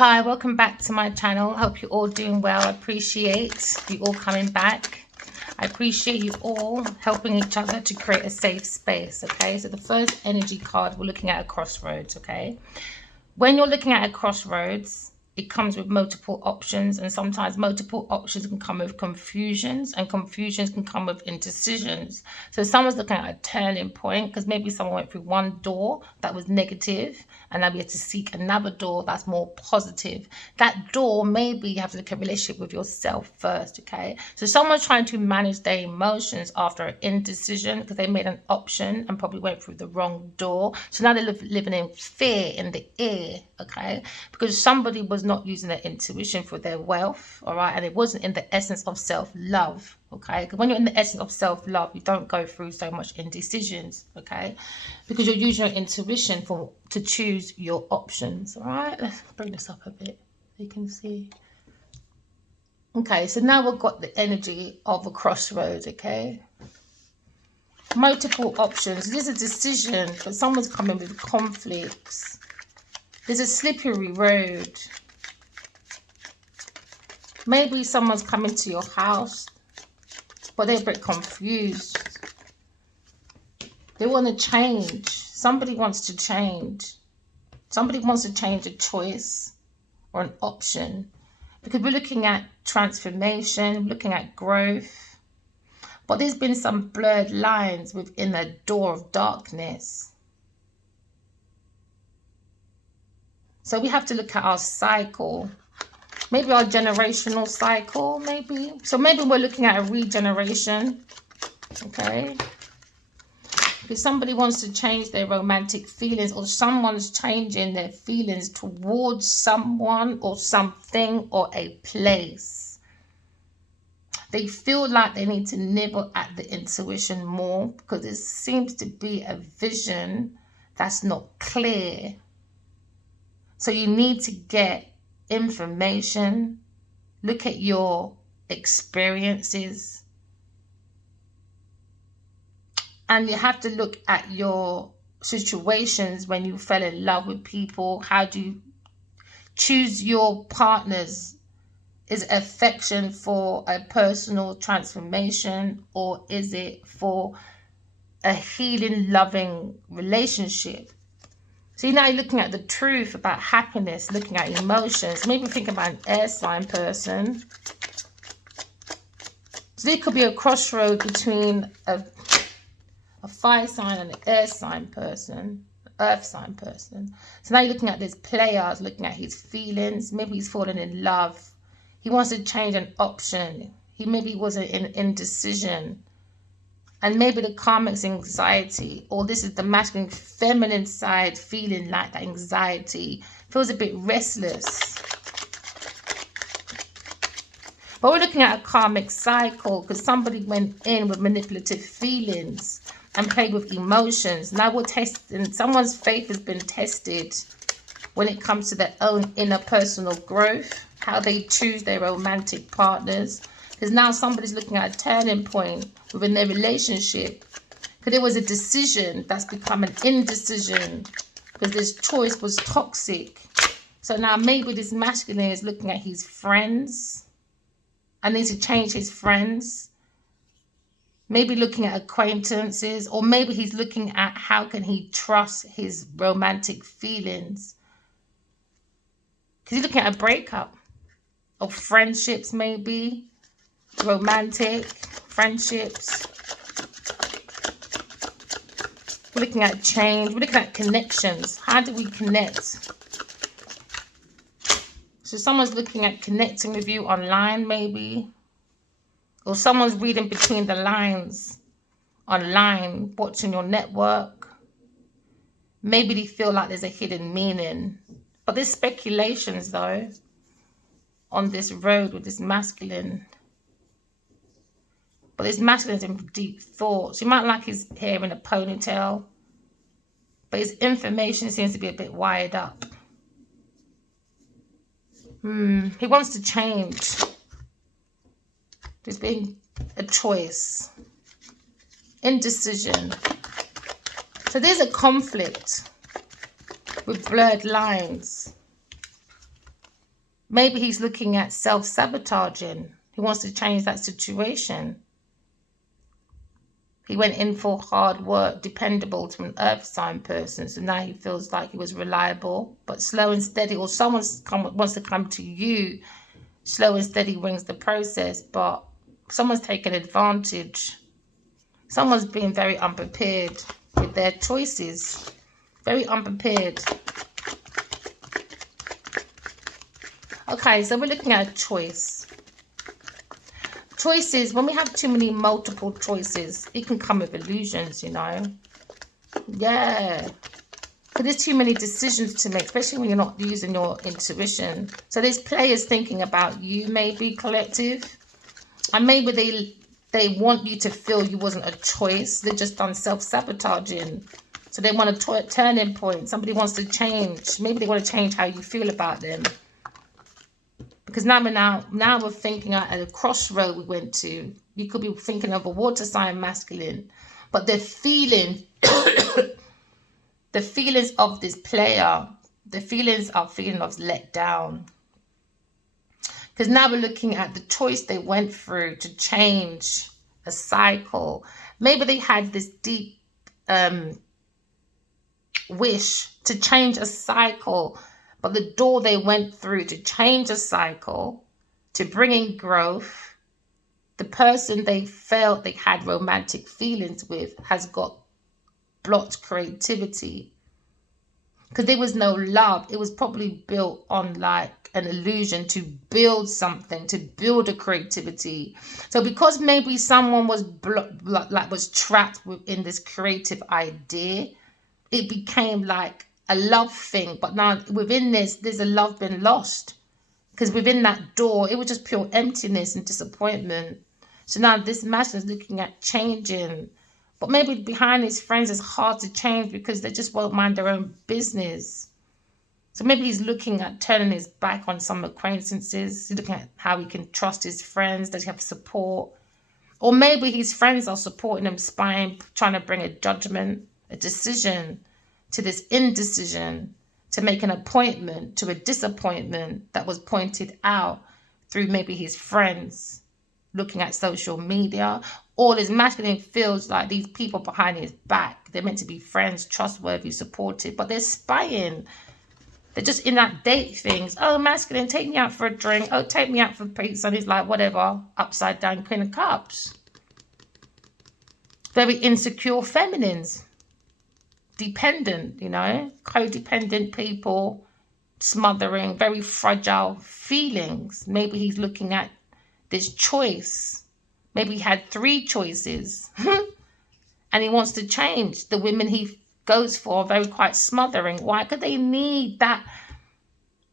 Hi, welcome back to my channel. Hope you're all doing well. I appreciate you all coming back. I appreciate you all helping each other to create a safe space, okay? So the first energy card, we're looking at a crossroads, okay? When you're looking at a crossroads, it comes with multiple options, and sometimes multiple options can come with confusions, and confusions can come with indecisions. So someone's looking at a turning point because maybe someone went through one door that was negative and now we have to seek another door that's more positive. That door, maybe you have to look at relationship with yourself first, okay? So someone's trying to manage their emotions after an indecision because they made an option and probably went through the wrong door. So now they're living in fear in the air, okay? Because somebody was not using their intuition for their wealth, all right? And it wasn't in the essence of self-love, okay? Because when you're in the essence of self-love, you don't go through so much indecisions, okay? Because you're using your intuition to choose your options, all right? Let's bring this up a bit so you can see. Okay, so now we've got the energy of a crossroads, okay? Multiple options. This is a decision, but someone's coming with conflicts. There's a slippery road. Maybe someone's coming to your house, but they're a bit confused. They want to change. Somebody wants to change. Somebody wants to change a choice or an option. Because we're looking at transformation, looking at growth. But there's been some blurred lines within a door of darkness. So we have to look at our cycle. Maybe our generational cycle, maybe. So maybe we're looking at a regeneration, okay? If somebody wants to change their romantic feelings, or someone's changing their feelings towards someone or something or a place. They feel like they need to nibble at the intuition more because there seems to be a vision that's not clear. So you need to get information, look at your experiences, and you have to look at your situations when you fell in love with people. How do you choose your partners? Is it affection for a personal transformation, or is it for a healing, loving relationship? So now you're looking at the truth about happiness, looking at emotions. Maybe think about an air sign person. So there could be a crossroad between a fire sign and an air sign person, earth sign person. So now you're looking at this player, looking at his feelings. Maybe he's fallen in love. He wants to change an option. Maybe was in indecision. And maybe the karmic's anxiety, or this is the masculine feminine side feeling like that anxiety, feels a bit restless. But we're looking at a karmic cycle because somebody went in with manipulative feelings and played with emotions. Now we're testing, someone's faith has been tested when it comes to their own inner personal growth, how they choose their romantic partners. Because now somebody's looking at a turning point within their relationship. Because there was a decision that's become an indecision. Because this choice was toxic. So now maybe this masculine is looking at his friends. And needs to change his friends. Maybe looking at acquaintances. Or maybe he's looking at how can he trust his romantic feelings. Because he's looking at a breakup. Of friendships maybe. Romantic friendships. We're looking at change. We're looking at connections. How do we connect? So someone's looking at connecting with you online maybe. Or someone's reading between the lines online, watching your network. Maybe they feel like there's a hidden meaning. But there's speculations though on this road with this masculine. But this masculine's in deep thoughts. You might like his hair in a ponytail. But his information seems to be a bit wired up. He wants to change. There's been a choice. Indecision. So there's a conflict with blurred lines. Maybe he's looking at self-sabotaging. He wants to change that situation. He went in for hard work, dependable to an earth sign person. So now he feels like he was reliable, but slow and steady, or someone wants to come to you. Slow and steady wins the process, but someone's taken advantage. Someone's being very unprepared with their choices. Very unprepared. Okay, so we're looking at a choice. Choices, when we have too many multiple choices, it can come with illusions, you know. Yeah. But there's too many decisions to make, especially when you're not using your intuition. So there's players thinking about you, maybe, collective. And maybe they want you to feel you wasn't a choice. They've just done self-sabotaging. So they want a turning point. Somebody wants to change. Maybe they want to change how you feel about them. Because now we're thinking at a crossroad we went to. You could be thinking of a water sign masculine. But the feeling, the feelings of this player, the feelings are feeling of let down. Because now we're looking at the choice they went through to change a cycle. Maybe they had this deep wish to change a cycle, but the door they went through to change a cycle, to bring in growth, the person they felt they had romantic feelings with has got blocked creativity. Because there was no love. It was probably built on like an illusion to build something, to build a creativity. So because maybe someone was was trapped within this creative idea, it became like a love thing. But now within this, there's a love been lost. Because within that door, it was just pure emptiness and disappointment. So now this man is looking at changing. But maybe behind his friends, it's hard to change because they just won't mind their own business. So maybe he's looking at turning his back on some acquaintances. He's looking at how he can trust his friends. Does he have support? Or maybe his friends are supporting him, spying, trying to bring a judgment, a decision to this indecision, to make an appointment to a disappointment that was pointed out through maybe his friends, looking at social media. All his masculine feels like these people behind his back, they're meant to be friends, trustworthy, supportive, but they're spying. They're just in that date things. Oh, masculine, take me out for a drink. Oh, take me out for pizza. And he's like, whatever, upside down Queen of Cups. Very insecure feminines. Dependent, you know, codependent people, smothering, very fragile feelings. Maybe he's looking at this choice. Maybe he had 3 choices and he wants to change. The women he goes for are very quite smothering. Why? Because they need that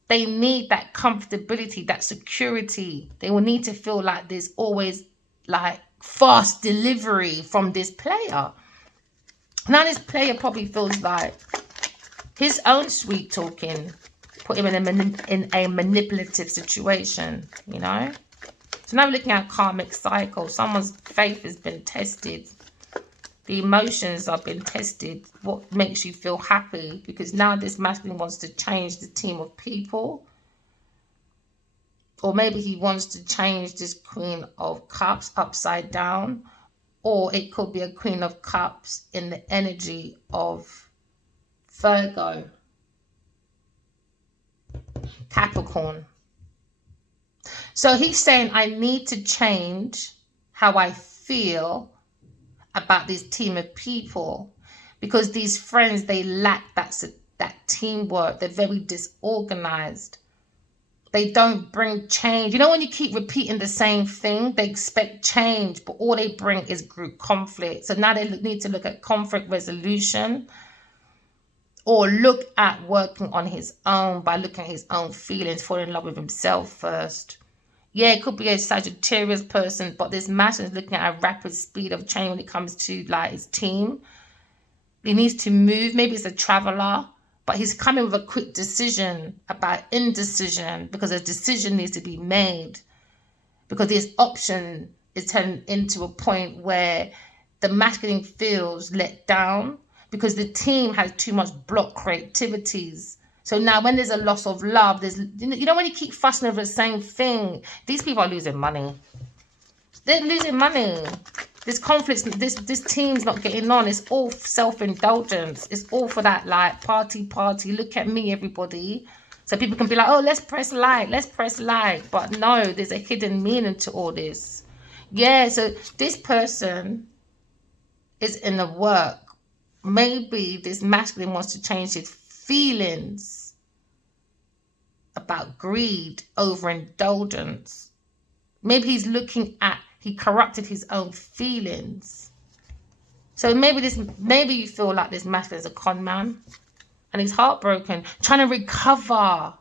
comfortability, that security. They will need to feel like there's always like fast delivery from this player. Now this player probably feels like his own sweet talking put him in a manipulative situation, you know. So now we're looking at karmic cycle. Someone's faith has been tested. The emotions have been tested. What makes you feel happy? Because now this masculine wants to change the team of people. Or maybe he wants to change this Queen of Cups upside down. Or it could be a Queen of Cups in the energy of Virgo, Capricorn. So he's saying, I need to change how I feel about this team of people, because these friends, they lack that teamwork. They're very disorganized. They don't bring change. You know, when you keep repeating the same thing, they expect change, but all they bring is group conflict. So now they need to look at conflict resolution, or look at working on his own by looking at his own feelings, fall in love with himself first. Yeah, it could be a Sagittarius person, but this master is looking at a rapid speed of change when it comes to like his team. He needs to move. Maybe it's a traveler, but he's coming with a quick decision about indecision, because a decision needs to be made, because this option is turned into a point where the masculine feels let down because the team has too much blocked creativities. So now when there's a loss of love, there's, you know, when you keep fussing over the same thing, these people are losing money. They're losing money. This conflict, this team's not getting on. It's all self-indulgence. It's all for that, like, party. Look at me, everybody. So people can be like, oh, let's press like. But no, there's a hidden meaning to all this. Yeah, so this person is in the work. Maybe this masculine wants to change his feelings about greed, overindulgence. Maybe he's looking at, he corrupted his own feelings. So maybe you feel like this masculine is a con man and he's heartbroken, trying to recover.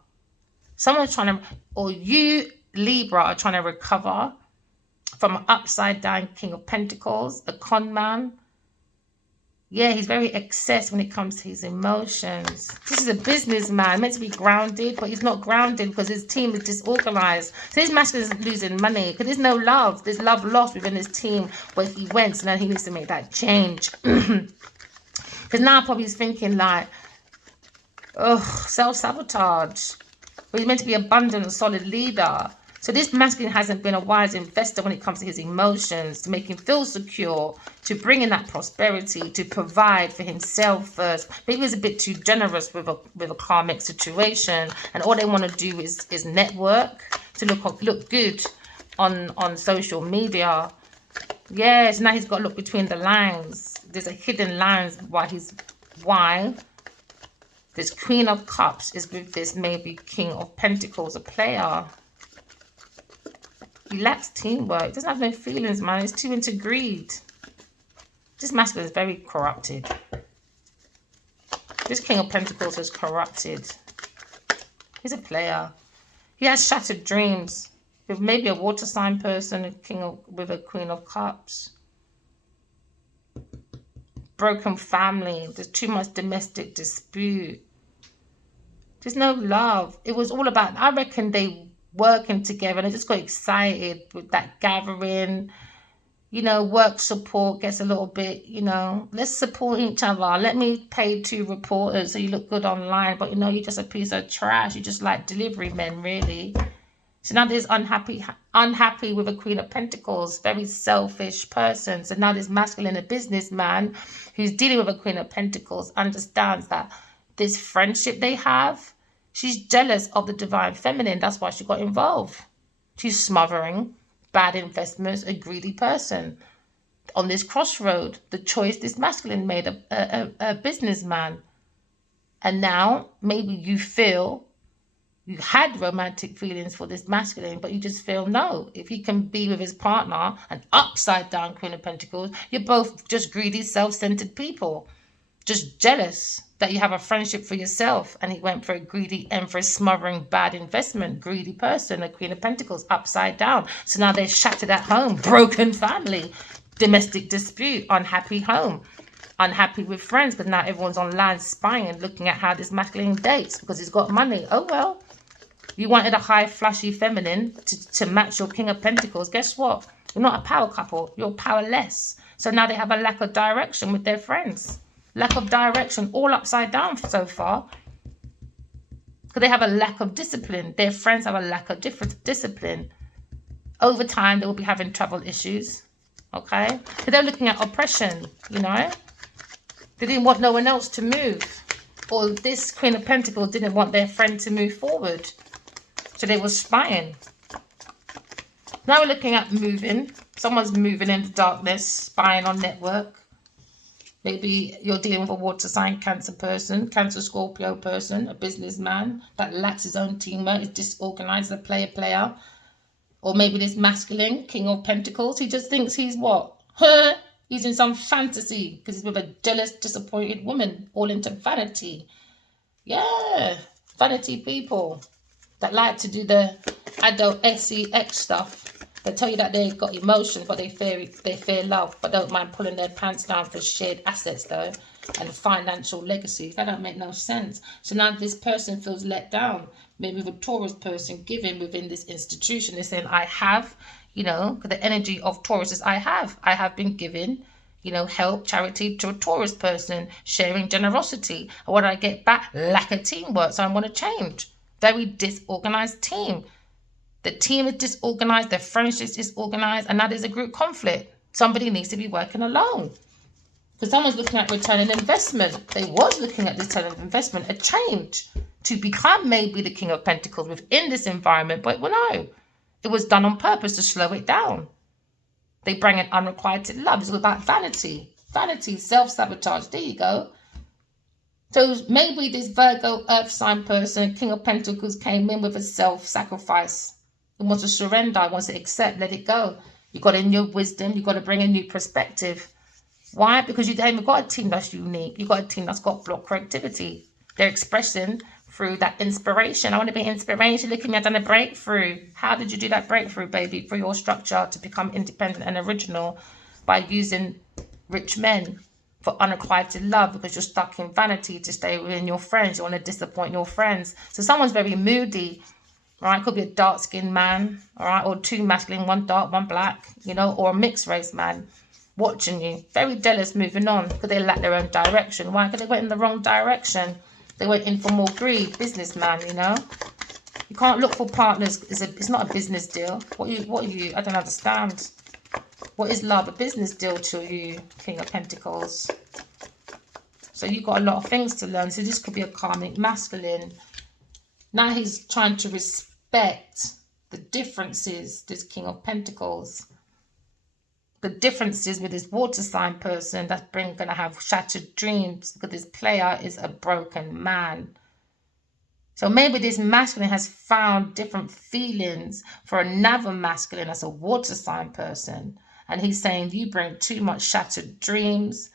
Someone's trying to, or you, Libra, are trying to recover from an upside down King of Pentacles, a con man. Yeah, he's very excess when it comes to his emotions. This is a businessman, meant to be grounded, but he's not grounded because his team is disorganized. So his masculine is losing money because there's no love. There's love lost within his team where he went, so now he needs to make that change. Because now probably he's thinking like, ugh, self-sabotage. But he's meant to be abundant and solid leader. So this masculine hasn't been a wise investor when it comes to his emotions, to make him feel secure, to bring in that prosperity, to provide for himself first. Maybe he's a bit too generous with a karmic situation, and all they want to do is network to look good on social media. Yes, now he's got to look between the lines. There's a hidden lines why this Queen of Cups is with this maybe King of Pentacles, a player. He lacks teamwork. He doesn't have no feelings, man. He's too into greed. This masculine is very corrupted. This King of Pentacles is corrupted. He's a player. He has shattered dreams with maybe a water sign person, with a Queen of Cups. Broken family. There's too much domestic dispute. There's no love. It was all about, I reckon they working together and I just got excited with that gathering. You know, work support gets a little bit, you know, let's support each other. Let me pay 2 reporters so you look good online, but you know, you're just a piece of trash. You just like delivery men, really. So now there's unhappy with a Queen of Pentacles, very selfish person. So now this masculine, a businessman who's dealing with a Queen of Pentacles, understands that this friendship they have, she's jealous of the divine feminine. That's why she got involved. She's smothering bad investments, a greedy person. On this crossroad, the choice this masculine made, a businessman. And now maybe you feel you had romantic feelings for this masculine, but you just feel no. If he can be with his partner, an upside down Queen of Pentacles, you're both just greedy, self-centered people. Just jealous that you have a friendship for yourself, and he went for a greedy, Empress, smothering, bad investment, greedy person, a Queen of Pentacles, upside down. So now they're shattered at home, broken family, domestic dispute, unhappy home, unhappy with friends, because now everyone's online spying and looking at how this masculine dates because he's got money. Oh well, you wanted a high, flashy feminine to match your King of Pentacles. Guess what? You're not a power couple. You're powerless. So now they have a lack of direction with their friends. Lack of direction, all upside down so far. Because they have a lack of discipline. Their friends have a lack of discipline. Over time, they will be having travel issues. Okay? So they're looking at oppression, you know. They didn't want no one else to move. Or this Queen of Pentacles didn't want their friend to move forward. So they were spying. Now we're looking at moving. Someone's moving in the darkness, spying on network. Maybe you're dealing with a water sign, Cancer person, Cancer Scorpio person, a businessman that lacks his own teamwork, is disorganized, a player. Or maybe this masculine, King of Pentacles, he just thinks he's what? He's in some fantasy because he's with a jealous, disappointed woman, all into vanity. Yeah, vanity people that like to do the adult sex stuff. They tell you that they've got emotions, but they fear love, but don't mind pulling their pants down for shared assets, though, and financial legacies. That don't make no sense. So now this person feels let down. Maybe with a Taurus person giving within this institution, they're saying, I have, you know, because the energy of Taurus is I have been given, you know, help, charity to a Taurus person, sharing, generosity. And what do I get back? Lack of teamwork. So I want to change. Very disorganized team. The team is disorganized, their friendship is disorganized, and that is a group conflict. Somebody needs to be working alone. Because someone's looking at return on investment. They was looking at return on investment, a change to become maybe the King of Pentacles within this environment. But well, no, it was done on purpose to slow it down. They bring in unrequited love. It's all about vanity. Vanity, self-sabotage. There you go. So maybe this Virgo earth sign person, King of Pentacles, came in with a self-sacrifice. He wants to surrender, wants to accept, let it go. You got a new wisdom. You got to bring a new perspective. Why? Because you haven't got a team that's unique. You got a team that's got block creativity. They're expressing through that inspiration. I want to be inspiration. Look at me, I've done a breakthrough. How did you do that breakthrough, baby? Through your structure to become independent and original by using rich men for unrequited love, because you're stuck in vanity to stay within your friends. You want to disappoint your friends. So someone's very moody, right? Could be a dark-skinned man, all right? Or two masculine, one dark, one black, you know, or a mixed race man watching you. Very jealous, moving on, because they lack their own direction. Why? Because they went in the wrong direction. They went in for more greed. Businessman, you know. You can't look for partners. It's not a business deal. What are you? I don't understand. What is love? A business deal to you, King of Pentacles. So you've got a lot of things to learn. So this could be a karmic masculine. Now he's trying to respect the differences, this King of Pentacles. The differences with this water sign person that's going to have shattered dreams, because this player is a broken man. So maybe this masculine has found different feelings for another masculine as a water sign person. And he's saying, you bring too much shattered dreams.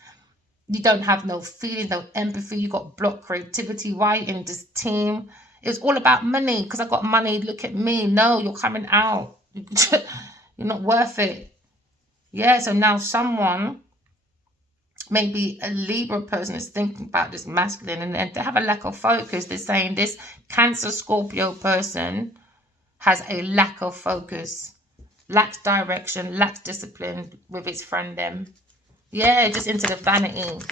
You don't have no feeling, no empathy. You got blocked creativity. Why are you in this team? It was all about money. Because I got money. Look at me. No, you're coming out. You're not worth it. Yeah, so now someone, maybe a Libra person, is thinking about this masculine, and they have a lack of focus. They're saying this Cancer Scorpio person has a lack of focus, lacks direction, lacks discipline with his friend them. Yeah, just into the vanity,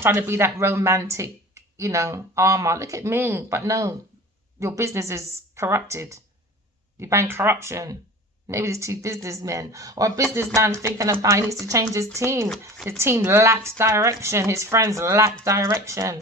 trying to be that romantic, you know, armor. Look at me. But no, your business is corrupted. You're buying corruption. Maybe there's two businessmen, or a businessman thinking about he needs to change his team. His team lacks direction. His friends lack direction.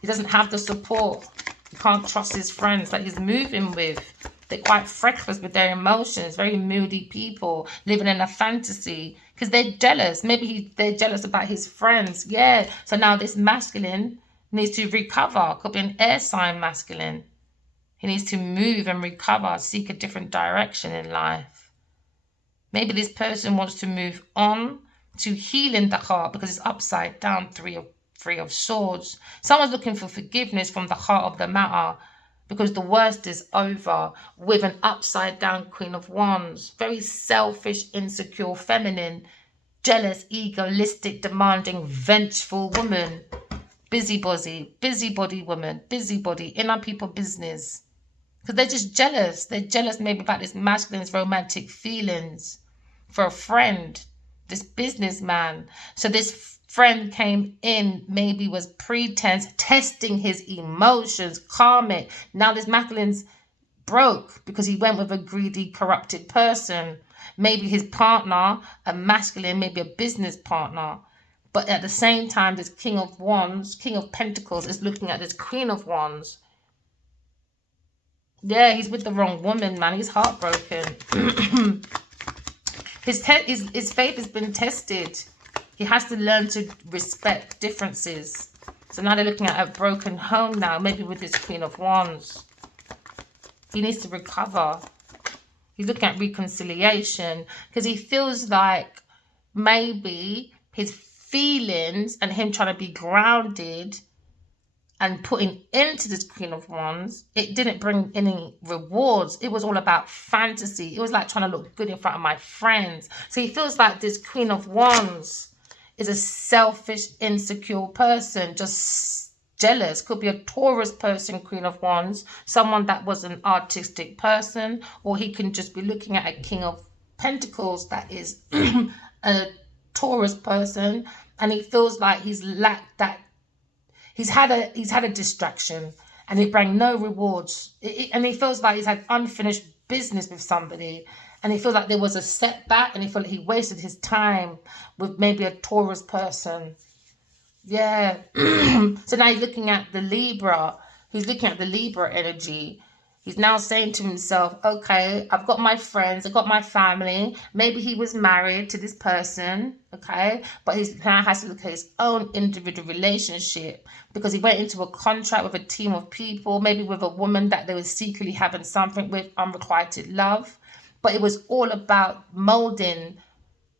He doesn't have the support. He can't trust his friends that he's moving with. They're quite reckless with their emotions. Very moody people living in a fantasy because they're jealous. Maybe they're jealous about his friends. Yeah. So now this masculine needs to recover. Could be an air sign masculine. He needs to move and recover, seek a different direction in life. Maybe this person wants to move on to healing the heart, because it's upside down, three of swords. Someone's looking for forgiveness from the heart of the matter, because the worst is over, with an upside down Queen of Wands. Very selfish, insecure, feminine, jealous, egoistic, demanding, vengeful woman. Busybody woman, busybody, inner people business. Because they're just jealous. They're jealous maybe about this masculine's romantic feelings for a friend, this businessman. So this friend came in, maybe was pretense, testing his emotions, karmic. Now this masculine's broke because he went with a greedy, corrupted person. Maybe his partner, a masculine, maybe a business partner. But at the same time, this King of Wands, King of Pentacles is looking at this Queen of Wands. Yeah, he's with the wrong woman, man. He's heartbroken. His faith has been tested. He has to learn to respect differences. So now they're looking at a broken home now, maybe with this Queen of Wands. He needs to recover. He's looking at reconciliation because he feels like maybe his feelings and him trying to be grounded and putting into this Queen of Wands, it didn't bring any rewards. It was all about fantasy. It was like trying to look good in front of my friends. So he feels like this Queen of Wands is a selfish, insecure person, just jealous. Could be a Taurus person, Queen of Wands, someone that was an artistic person, or he can just be looking at a King of Pentacles that is a Taurus person, and he feels like he's lacked that. He's had a distraction, and it bring no rewards. And he feels like he's had unfinished business with somebody, and he feels like there was a setback, and he felt like he wasted his time with maybe a Taurus person. Yeah. So now he's looking at the Libra. He's looking at the Libra energy. He's now saying to himself, okay, I've got my friends, I've got my family. Maybe he was married to this person, okay? But he now has to look at his own individual relationship, because he went into a contract with a team of people, maybe with a woman that they were secretly having something with, unrequited love. But it was all about molding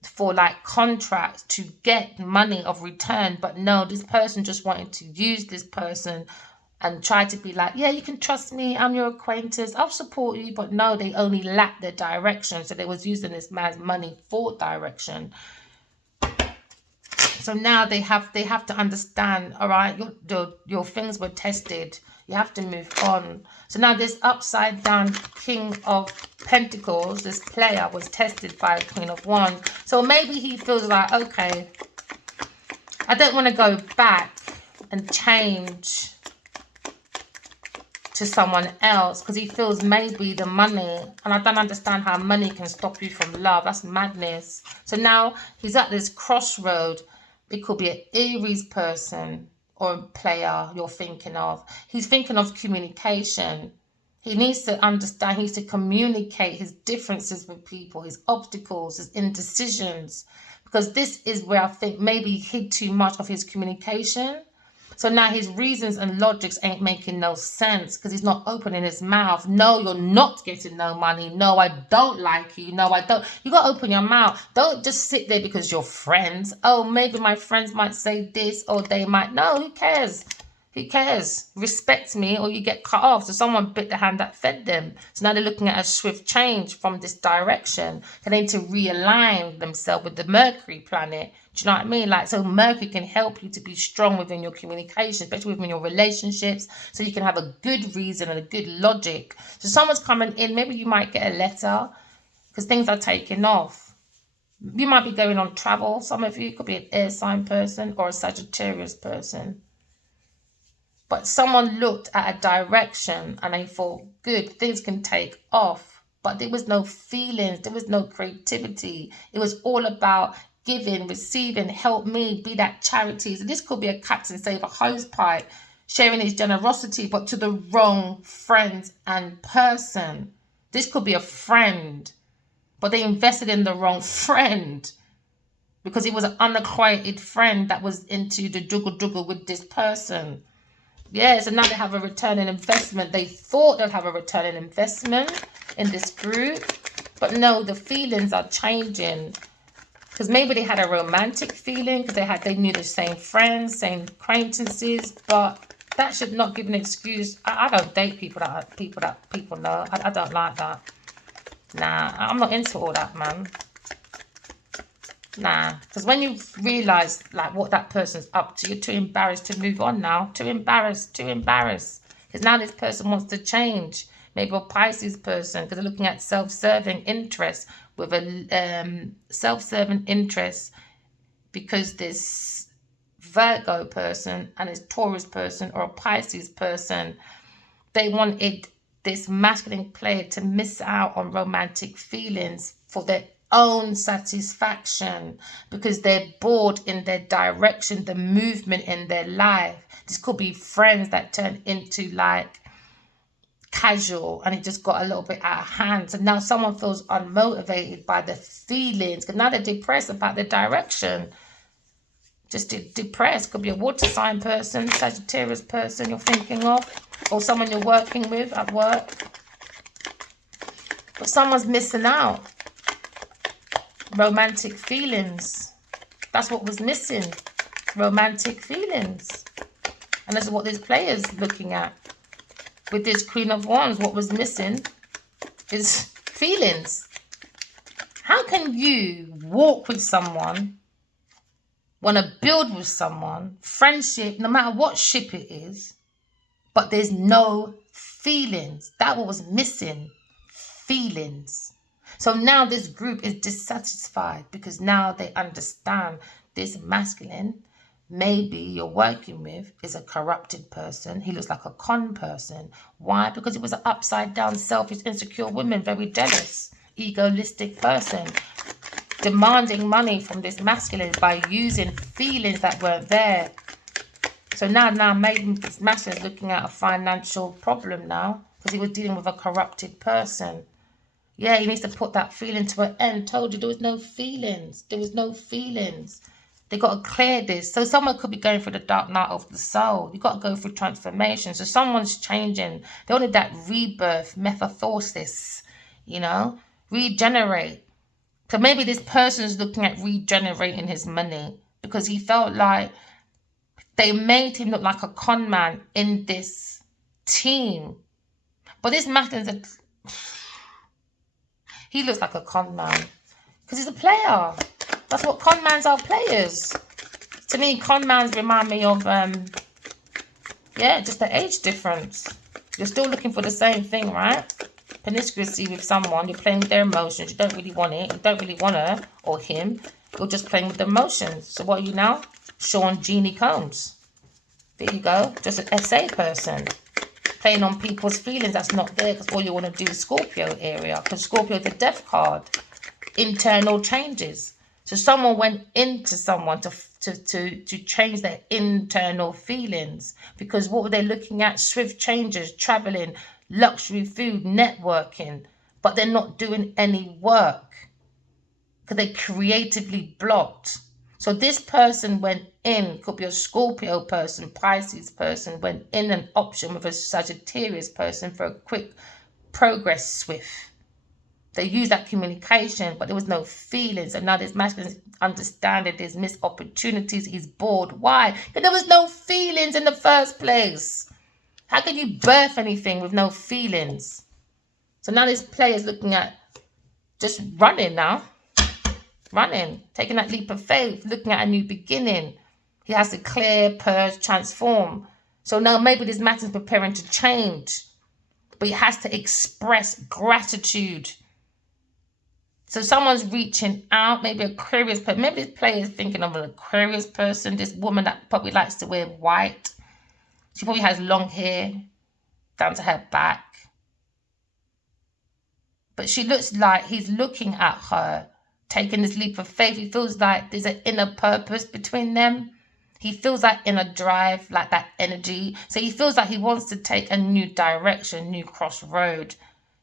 for like contracts to get money of return. But no, this person just wanted to use this person and try to be like, yeah, you can trust me, I'm your acquaintance, I'll support you. But no, they only lacked their direction, so they was using this man's money for direction. So now they have to understand, all right, your things were tested, you have to move on. So now this upside down King of Pentacles, this player, was tested by a Queen of Wands. So maybe he feels like, okay, I don't want to go back and change to someone else, because he feels maybe the money, and I don't understand how money can stop you from love. That's madness. So now he's at this crossroad. It could be an Aries person or a player you're thinking of. He's thinking of communication. He needs to understand, he needs to communicate his differences with people, his obstacles, his indecisions, because this is where I think maybe he hid too much of his communication. So now his reasons and logics ain't making no sense, because he's not opening his mouth. No, you're not getting no money. No, I don't like you. No, I don't. You got to open your mouth. Don't just sit there because you're friends. Oh, maybe my friends might say this, or they might. No, who cares? Who cares? Respect me or you get cut off. So someone bit the hand that fed them. So now they're looking at a swift change from this direction. They need to realign themselves with the Mercury planet. Do you know what I mean? Like, so Mercury can help you to be strong within your communication, especially within your relationships, so you can have a good reason and a good logic. So someone's coming in, maybe you might get a letter because things are taking off. You might be going on travel. Some of you could be an air sign person or a Sagittarius person. But someone looked at a direction and they thought, good, things can take off. But there was no feelings. There was no creativity. It was all about giving, receiving, help me, be that charity. So this could be a Captain Save a Hosepipe, sharing his generosity, but to the wrong friends and person. This could be a friend, but they invested in the wrong friend, because it was an unacquainted friend that was into the juggle with this person. Yeah, so now they have a return on investment. They thought they'd have a return on investment in this group, but no, the feelings are changing. Because maybe they had a romantic feeling, because they knew the same friends, same acquaintances, but that should not give an excuse. I don't date people know. I don't like that. Nah, I'm not into all that, man. Nah, because when you realise like what that person's up to, you're too embarrassed to move on now. Too embarrassed. Because now this person wants to change. Maybe a Pisces person, because they're looking at self-serving interest, with a self-serving interest, because this Virgo person and this Taurus person or a Pisces person, they wanted this masculine player to miss out on romantic feelings for their own satisfaction, because they're bored in their direction, the movement in their life. This could be friends that turn into like casual, and it just got a little bit out of hand. So now someone feels unmotivated by the feelings, because now they're depressed about their direction. Just depressed. Could be a water sign person, Sagittarius person you're thinking of, or someone you're working with at work. But someone's missing out. Romantic feelings. That's what was missing. Romantic feelings. And this is what this player's looking at. With this Queen of Wands, what was missing is feelings. How can you walk with someone, want to build with someone, friendship, no matter what ship it is, but there's no feelings? That was missing. Feelings. So now this group is dissatisfied because now they understand this masculine maybe you're working with is a corrupted person. He looks like a con person. Why? Because he was an upside down, selfish, insecure woman, very jealous, egoistic person, demanding money from this masculine by using feelings that weren't there. So now maybe this masculine is looking at a financial problem now because he was dealing with a corrupted person. Yeah, he needs to put that feeling to an end. Told you there was no feelings. There was no feelings. They got to clear this. So someone could be going through the dark night of the soul. You got to go through transformation. So someone's changing. They wanted that rebirth, metamorphosis, you know, regenerate. So maybe this person's looking at regenerating his money because he felt like they made him look like a con man in this team. But this masculine's he looks like a con man because he's a player. That's what con mans are, players. To me, con mans remind me of, yeah, just the age difference. You're still looking for the same thing, right? Promiscuity with someone, you're playing with their emotions. You don't really want it. You don't really want her or him. You're just playing with the emotions. So what are you now? Sean Jeannie Combs. There you go. Just an SA person. Playing on people's feelings that's not there because all you want to do is Scorpio area. Because Scorpio is the death card. Internal changes. So someone went into someone to change their internal feelings. Because what were they looking at? Swift changes, traveling, luxury food, networking. But they're not doing any work. Because they creatively blocked. So this person went in, could be a Scorpio person, Pisces person, went in an option with a Sagittarius person for a quick progress swift. They used that communication, but there was no feelings. And now this masculine understanding there's missed opportunities. He's bored. Why? Because there was no feelings in the first place. How can you birth anything with no feelings? So now this player is looking at just running now. Running, taking that leap of faith, looking at a new beginning. He has to clear, purge, transform. So now maybe this masculine is preparing to change. But he has to express gratitude. So someone's reaching out, maybe Aquarius, but maybe this player is thinking of an Aquarius person, this woman that probably likes to wear white. She probably has long hair down to her back. But she looks like he's looking at her, taking this leap of faith. He feels like there's an inner purpose between them. He feels that inner drive, like that energy. So he feels like he wants to take a new direction, new crossroad.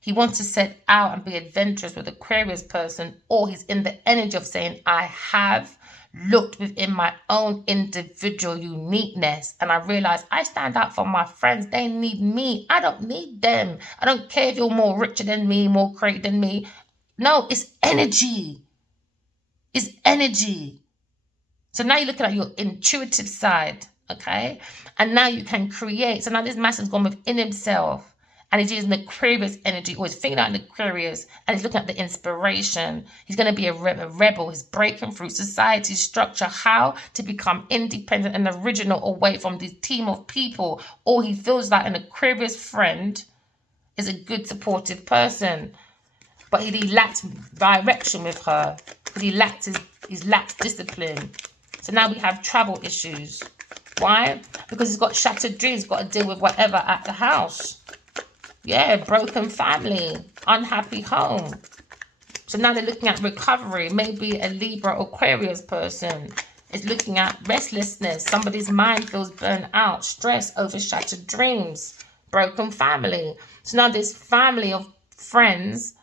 He wants to set out and be adventurous with Aquarius person, or he's in the energy of saying, I have looked within my own individual uniqueness and I realize I stand out for my friends. They need me. I don't need them. I don't care if you're more richer than me, more creative than me. No, it's energy. It's energy. So now you're looking at your intuitive side, okay? And now you can create. So now this masculine's gone within himself. And he's using the Aquarius energy, or he's figuring out the Aquarius, and he's looking at the inspiration. He's going to be a rebel. He's breaking through society's structure. How to become independent and original away from this team of people. Or he feels like an Aquarius friend is a good, supportive person. But he lacks direction with her. Because he's lacked discipline. So now we have travel issues. Why? Because he's got shattered dreams. He's got to deal with whatever at the house. Yeah, broken family, unhappy home. So now they're looking at recovery. Maybe a Libra or Aquarius person is looking at restlessness. Somebody's mind feels burnt out, stress over shattered dreams, broken family. So now this family of friends,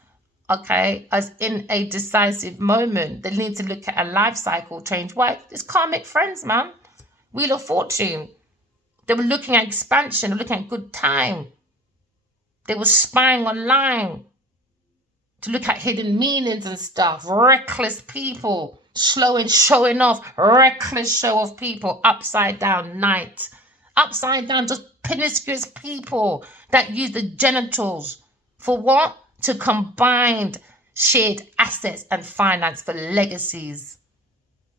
okay, as in a decisive moment, they need to look at a life cycle change. Why? It's karmic friends, man. Wheel of Fortune. They were looking at expansion, looking at good time. They were spying online to look at hidden meanings and stuff. Reckless people, showing off. Reckless show of people. Upside down night. Upside down, just promiscuous people that use the genitals. For what? To combine shared assets and finance for legacies.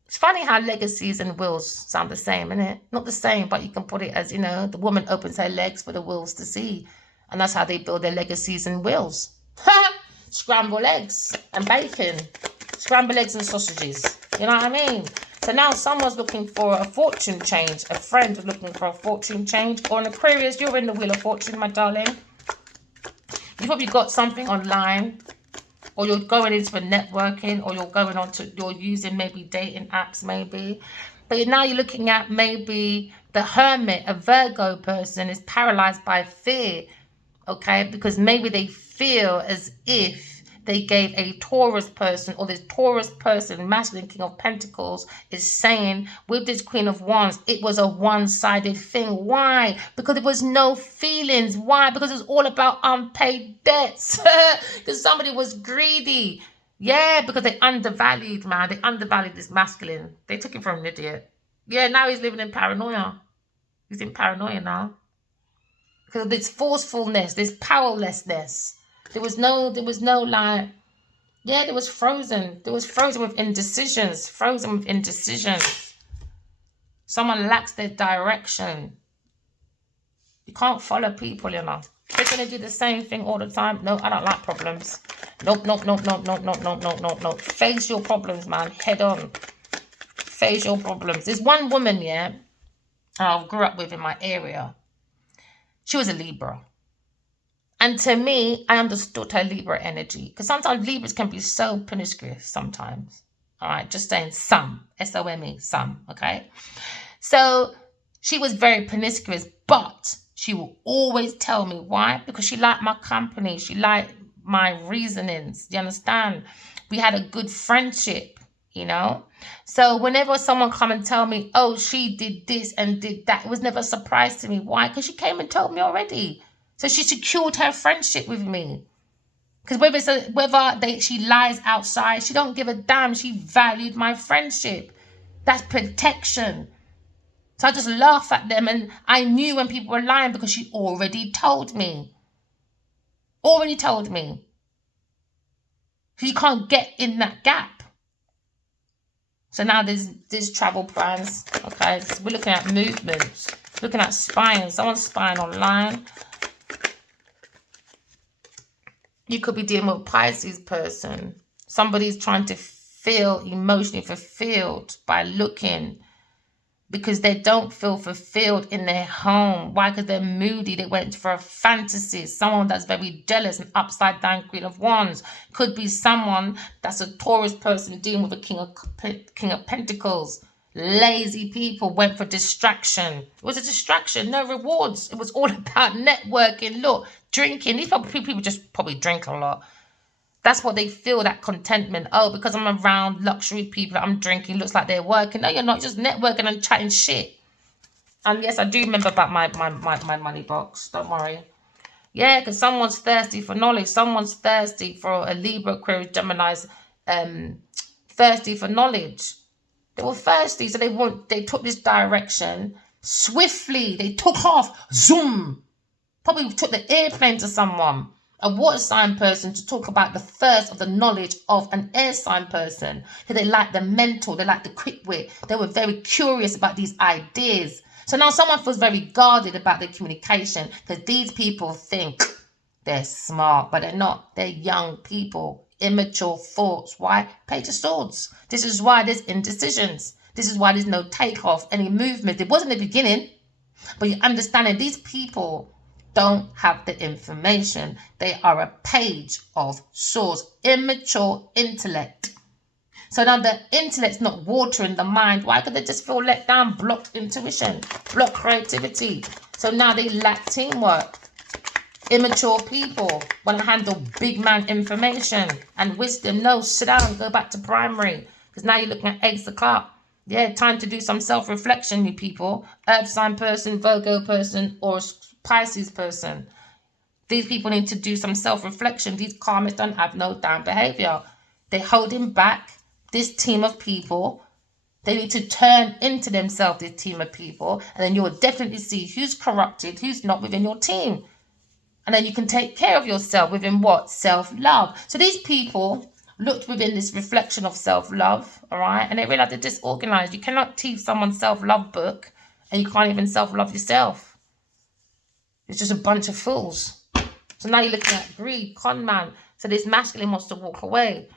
It's funny how legacies and wills sound the same, isn't it? Not the same, but you can put it as, you know, the woman opens her legs for the wills to see. And that's how they build their legacies and wills. scrambled eggs and bacon, scrambled eggs and sausages. You know what I mean? So now someone's looking for a fortune change. A friend is looking for a fortune change. Or an Aquarius, you're in the Wheel of Fortune, my darling. You probably got something online, or you're going into a networking, or you're using maybe dating apps maybe. But now you're looking at maybe the Hermit, a Virgo person, is paralyzed by fear, okay? Because maybe they feel as if they gave a Taurus person, or this Taurus person, masculine King of Pentacles, is saying with this Queen of Wands, it was a one-sided thing. Why? Because there was no feelings. Why? Because it's all about unpaid debts. Because somebody was greedy. Yeah, because they undervalued, man. They undervalued this masculine. They took him for an idiot. Yeah, now he's living in paranoia. He's in paranoia now. Because of this forcefulness, this powerlessness. There was no like, yeah, there was frozen. There was frozen with indecisions. Frozen with indecisions. Someone lacks their direction. You can't follow people, you know. They're going to do the same thing all the time. No, I don't like problems. Nope, nope, nope, nope, nope, nope, nope, nope, nope, nope. Face your problems, man. Head on. Face your problems. There's one woman, yeah, I grew up with in my area. She was a Libra. And to me, I understood her Libra energy. Because sometimes Libras can be so promiscuous sometimes. All right, just saying some. S-O-M-E, some, okay? So she was very promiscuous, but she will always tell me why. Because she liked my company. She liked my reasonings. You understand? We had a good friendship, you know? So whenever someone come and tell me, oh, she did this and did that, it was never a surprise to me. Why? Because she came and told me already. So she secured her friendship with me. Because whether she lies outside, she don't give a damn. She valued my friendship. That's protection. So I just laugh at them, and I knew when people were lying because she already told me. Already told me. So you can't get in that gap. So now there's travel plans. Okay, so we're looking at movements. Looking at spying. Someone's spying online. You could be dealing with a Pisces person. Somebody's trying to feel emotionally fulfilled by looking, because they don't feel fulfilled in their home. Why? Because they're moody. They went for a fantasy. Someone that's very jealous, an upside down Queen of Wands. Could be someone that's a Taurus person dealing with a King of Pentacles. Lazy people went for distraction. It was a distraction, no rewards. It was all about networking. Look, drinking. These people just probably drink a lot. That's what they feel, that contentment. Oh, because I'm around luxury people, I'm drinking, looks like they're working. No, you're not. Just networking and chatting shit. And yes, I do remember about my money box. Don't worry. Yeah, because someone's thirsty for knowledge. Someone's thirsty for a Libra, Aquarius, Gemini's thirsty for knowledge. They were thirsty, so they took this direction swiftly. They took off. Zoom. Probably took the airplane to someone. A water sign person to talk about the thirst of the knowledge of an air sign person. They like the mental, they like the quick wit. They were very curious about these ideas. So now someone feels very guarded about their communication, because these people think they're smart, but they're not. They're young people, immature thoughts. Why? Page of Swords. This is why there's indecisions. This is why there's no takeoff, any movement. It wasn't the beginning, but you're understanding these people don't have the information. They are a Page of Swords. Immature intellect. So now the intellect's not watering the mind. Why? Because they just feel let down, blocked intuition, blocked creativity. So now they lack teamwork. Immature people want to handle big man information and wisdom. No, sit down, go back to primary. Because now you're looking at eggs the cup. Yeah, time to do some self-reflection, you people. Earth sign person, Virgo person, or Pisces person. These people need to do some self-reflection. These karmics don't have no damn behavior. They're holding back this team of people. They need to turn into themselves, this team of people. And then you will definitely see who's corrupted, who's not within your team. And then you can take care of yourself within what? Self-love. So these people looked within this reflection of self-love, all right? And they realized they're disorganized. You cannot teach someone's self-love book and you can't even self-love yourself. It's just a bunch of fools. So now you're looking at greed, con man. So this masculine wants to walk away.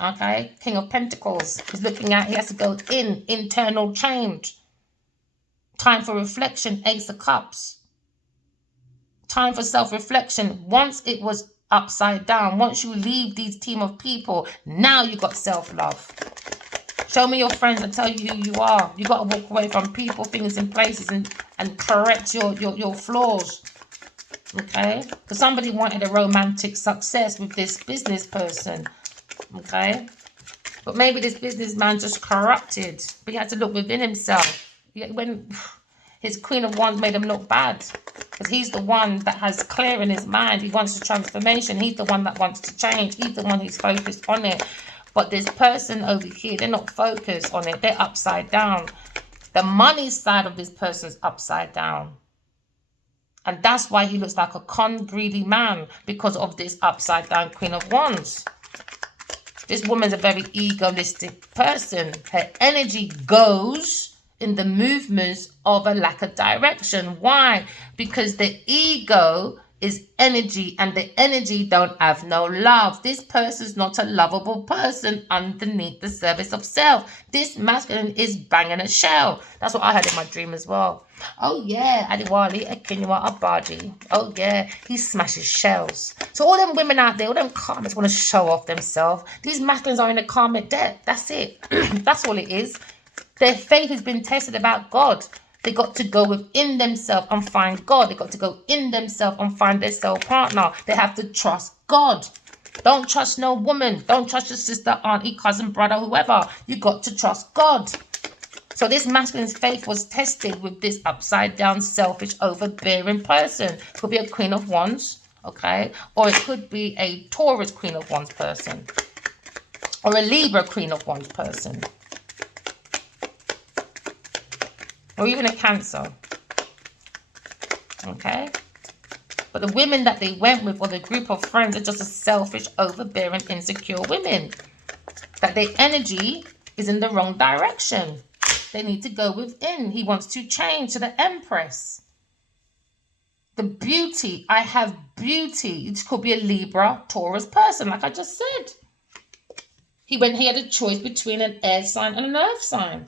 Okay, King of Pentacles is looking at, he has to go in, internal change. Time for reflection, Ace of Cups. Time for self-reflection. Once it was upside down, once you leave these team of people, now you got self-love. Show me your friends and tell you who you are. You got to walk away from people, things, and places and correct your flaws. Okay? Because somebody wanted a romantic success with this business person. Okay? But maybe this businessman just corrupted. But he had to look within himself. When his Queen of Wands made him look bad. Because he's the one that has clear in his mind. He wants the transformation. He's the one that wants to change. He's the one who's focused on it. But this person over here, they're not focused on it. They're upside down. The money side of this person's upside down. And that's why he looks like a greedy man, because of this upside down Queen of Wands. This woman's a very egoistic person. Her energy goes in the movements of a lack of direction. Why? Because the ego is energy, and the energy don't have no love. This person's not a lovable person underneath the surface of self. This masculine is banging a shell. That's what I had in my dream as well. Oh yeah, Adiwali, Akinwa, Abaji. Oh yeah, he smashes shells. So all them women out there, all them karmas want to show off themselves. These masculines are in a karmic debt. That's it. That's all it is. Their faith has been tested about God. They got to go within themselves and find God. They got to go in themselves and find their soul partner. They have to trust God. Don't trust no woman. Don't trust your sister, auntie, cousin, brother, whoever. You got to trust God. So this masculine's faith was tested with this upside down, selfish, overbearing person. Could be a Queen of Wands, okay? Or it could be a Taurus Queen of Wands person. Or a Libra Queen of Wands person. Or even a Cancer. Okay? But the women that they went with, or the group of friends, are just a selfish, overbearing, insecure women. That their energy is in the wrong direction. They need to go within. He wants to change to the Empress. The beauty. I have beauty. It could be a Libra, Taurus person, like I just said. He had a choice between an air sign and an earth sign.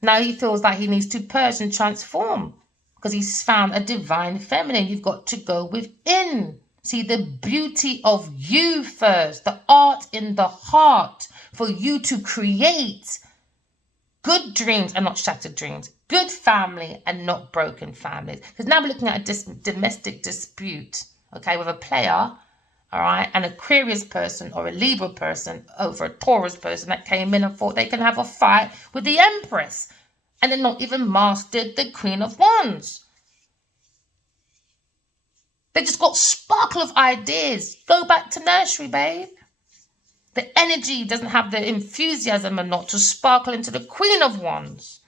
Now he feels like he needs to purge and transform because he's found a divine feminine. You've got to go within. See the beauty of you first, the art in the heart for you to create good dreams and not shattered dreams, good family and not broken families. Because now we're looking at a domestic dispute, okay, with a player, all right, an Aquarius person or a Libra person over a Taurus person that came in and thought they can have a fight with the Empress. And they're not even mastered the Queen of Wands. They just got sparkle of ideas. Go back to nursery, babe. The energy doesn't have the enthusiasm and not to sparkle into the Queen of Wands.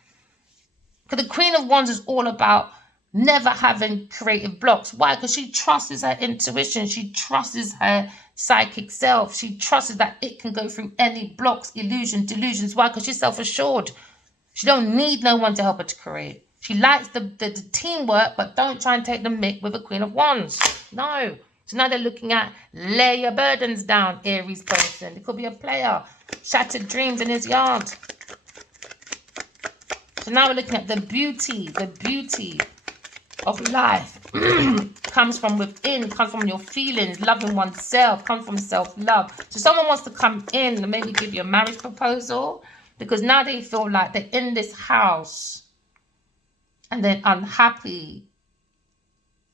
Because the Queen of Wands is all about never having creative blocks. Why? Because she trusts her intuition. She trusts her psychic self. She trusts that it can go through any blocks, illusions, delusions. Why? Because she's self-assured. She don't need no one to help her to create. She likes the teamwork, but don't try and take the mick with a Queen of Wands. No. So now they're looking at lay your burdens down, Aries person. It could be a player. Shattered dreams in his yard. So now we're looking at the beauty of life. Comes from within, comes from your feelings, loving oneself, comes from self-love. So someone wants to come in and maybe give you a marriage proposal. Because now they feel like they're in this house and they're unhappy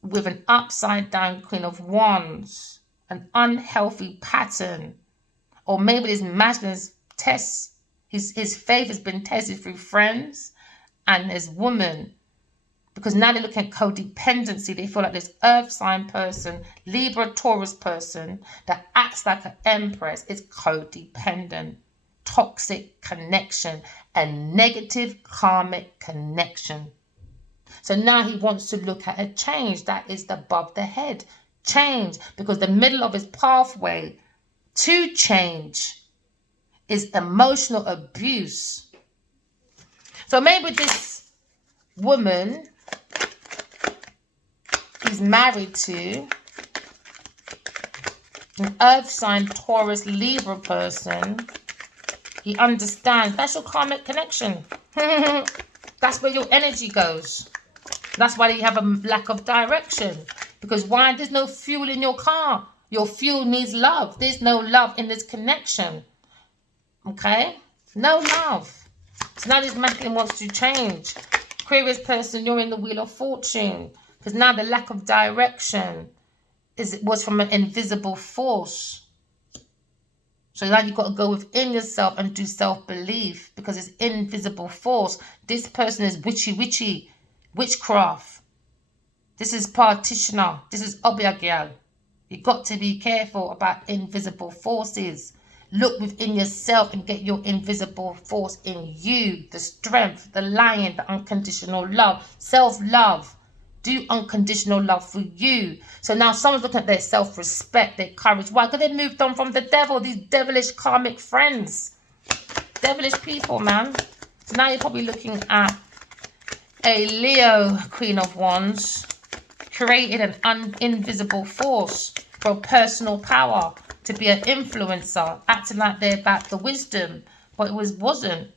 with an upside down Queen of Wands, an unhealthy pattern. Or maybe this masculine's test, his faith has been tested through friends and his woman. Because now they're looking at codependency. They feel like this earth sign person, Libra, Taurus person that acts like an Empress is codependent. Toxic connection and negative karmic connection. So now he wants to look at a change that is above the head. Change, because the middle of his pathway to change is emotional abuse. So maybe this woman he's married to an earth sign, Taurus, Libra person, he understands. That's your karmic connection. That's where your energy goes. That's why you have a lack of direction. Because why? There's no fuel in your car. Your fuel needs love. There's no love in this connection. Okay? No love. So now this masculine wants to change. Aquarius person, you're in the wheel of fortune. Because now the lack of direction was from an invisible force. So now you've got to go within yourself and do self-belief, because it's invisible force. This person is witchy, witchcraft. This is partitioner. This is obiagyal. You've got to be careful about invisible forces. Look within yourself and get your invisible force in you. The strength, the lion, the unconditional love, self-love. Do unconditional love for you. So now someone's looking at their self-respect, their courage. Why? Because they moved on from the devil. These devilish karmic friends. Devilish people, man. So now you're probably looking at a Leo Queen of Wands. Created an invisible force for personal power. To be an influencer. Acting like they're about the wisdom. But it wasn't.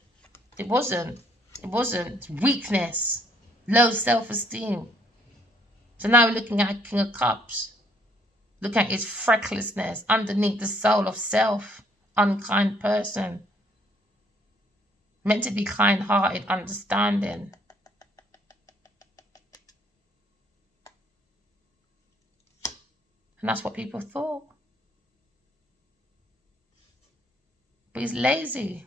It wasn't. It's weakness. Low self-esteem. So now we're looking at King of Cups. Look at his frecklessness underneath the soul of self. Unkind person. Meant to be kind-hearted, understanding. And that's what people thought. But he's lazy.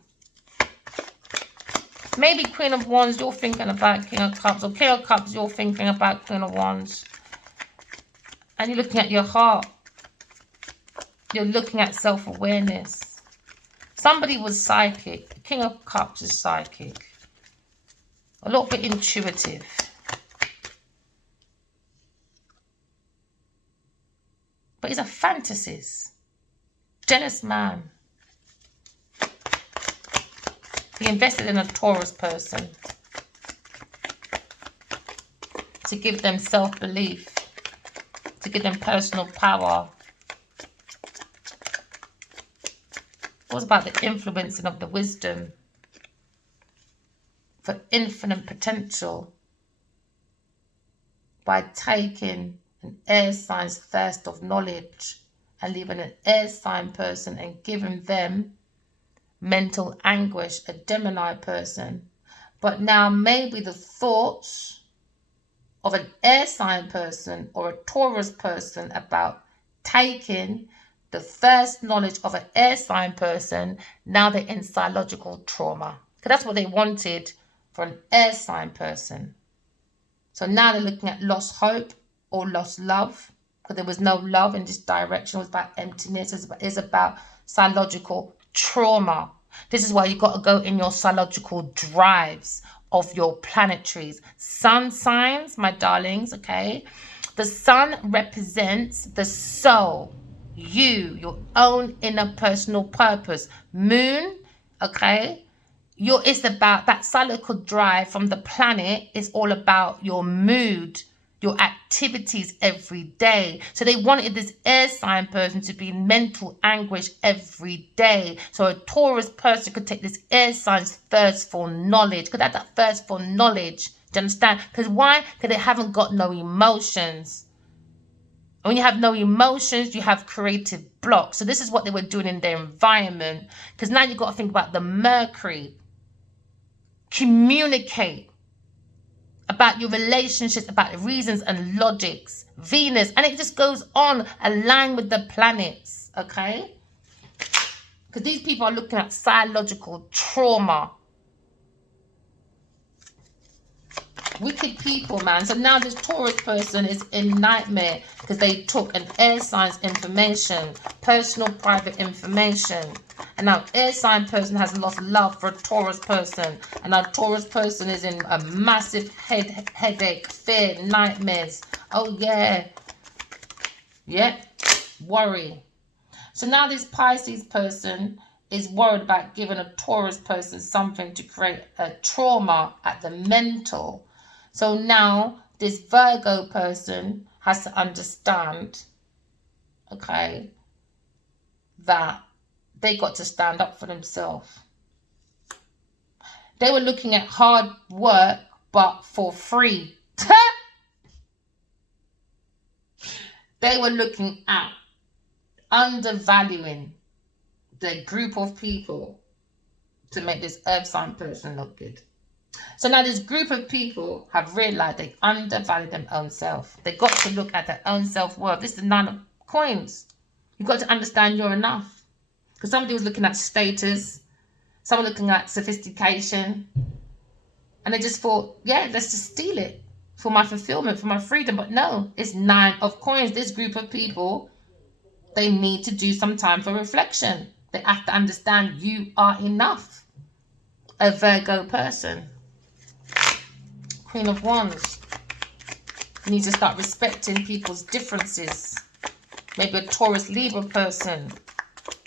Maybe Queen of Wands, you're thinking about King of Cups. Or King of Cups, you're thinking about Queen of Wands. And you're looking at your heart. You're looking at self-awareness. Somebody was psychic. King of Cups is psychic. A little bit intuitive. But he's a fantasist. Jealous man. He invested in a Taurus person to give them self-belief, to give them personal power. It was about the influencing of the wisdom for infinite potential by taking an air sign's thirst of knowledge and leaving an air sign person and giving them mental anguish, a Gemini person. But now maybe the thoughts of an air sign person or a Taurus person about taking the first knowledge of an air sign person, now they're in psychological trauma. Because that's what they wanted for an air sign person. So now they're looking at lost hope or lost love, because there was no love in this direction. It was about emptiness. It's about psychological trauma. This is why you got to go in your psychological drives of your planetaries. Sun signs, my darlings, okay? The sun represents the soul, you, your own inner personal purpose. Moon, okay? It's about that psychological drive from the planet. Is all about your mood, your activities every day. So they wanted this air sign person to be in mental anguish every day. So a Taurus person could take this air sign's thirst for knowledge. Because that's that thirst for knowledge. Do you understand? Because why? Because they haven't got no emotions. When you have no emotions, you have creative blocks. So this is what they were doing in their environment. Because now you've got to think about the Mercury. Communicate about your relationships, about the reasons and logics. Venus, and it just goes on, align with the planets, okay? Because these people are looking at psychological trauma. Wicked people, man. So now this Taurus person is in nightmare because they took an air sign's information, personal private information. And now air sign person has lost love for a Taurus person. And now Taurus person is in a massive headache, fear, nightmares. Oh, yeah. Yep. Worry. So now this Pisces person is worried about giving a Taurus person something to create a trauma at the mental. So now this Virgo person has to understand, okay, that they got to stand up for themselves. They were looking at hard work, but for free. They were looking at undervaluing the group of people to make this earth sign person look good. So now this group of people have realized they undervalue their own self. They got to look at their own self-worth. This is the 9 of coins. You've got to understand you're enough. Because somebody was looking at status, someone looking at sophistication, and they just thought, yeah, let's just steal it for my fulfillment, for my freedom. But no, it's 9 of coins. This group of people, they need to do some time for reflection. They have to understand you are enough. A Virgo person. Queen of Wands. You need to start respecting people's differences. Maybe a Taurus Libra person.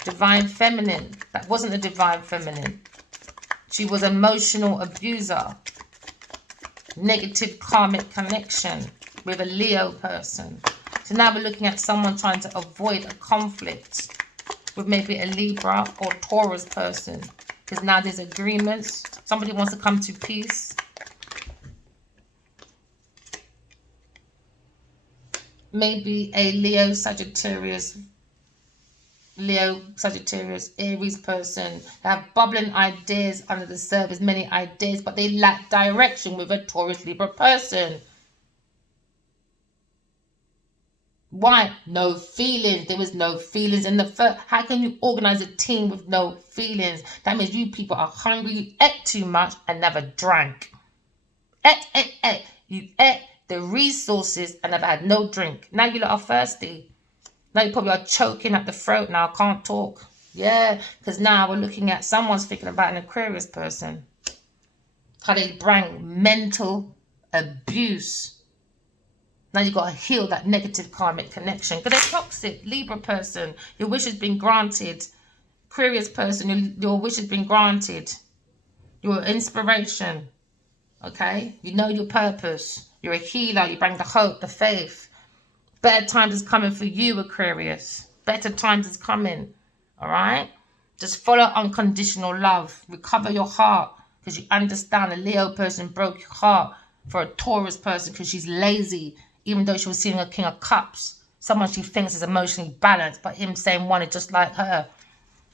Divine Feminine. That wasn't a Divine Feminine. She was emotional abuser. Negative karmic connection with a Leo person. So now we're looking at someone trying to avoid a conflict with maybe a Libra or Taurus person. Because now there's agreements. Somebody wants to come to peace. Maybe a Leo, Sagittarius, Aries person. They have bubbling ideas under the surface, many ideas, but they lack direction with a Taurus, Libra person. Why? No feelings. There was no feelings in the first. How can you organize a team with no feelings? That means you people are hungry. You ate too much and never drank. Ate. You ate the resources and never had no drink. Now you lot are thirsty. Now you probably are choking at the throat now. Can't talk. Yeah, because now we're looking at someone's thinking about an Aquarius person. How they bring mental abuse. Now you've got to heal that negative karmic connection. Because they're toxic. Libra person, your wish has been granted. Aquarius person, your wish has been granted. Your inspiration. Okay? You know your purpose. You're a healer. You bring the hope, the faith. Better times is coming for you, Aquarius. Better times is coming. Alright? Just follow unconditional love. Recover your heart. Because you understand a Leo person broke your heart for a Taurus person because she's lazy. Even though she was seeing a King of Cups. Someone she thinks is emotionally balanced. But him saying one is just like her.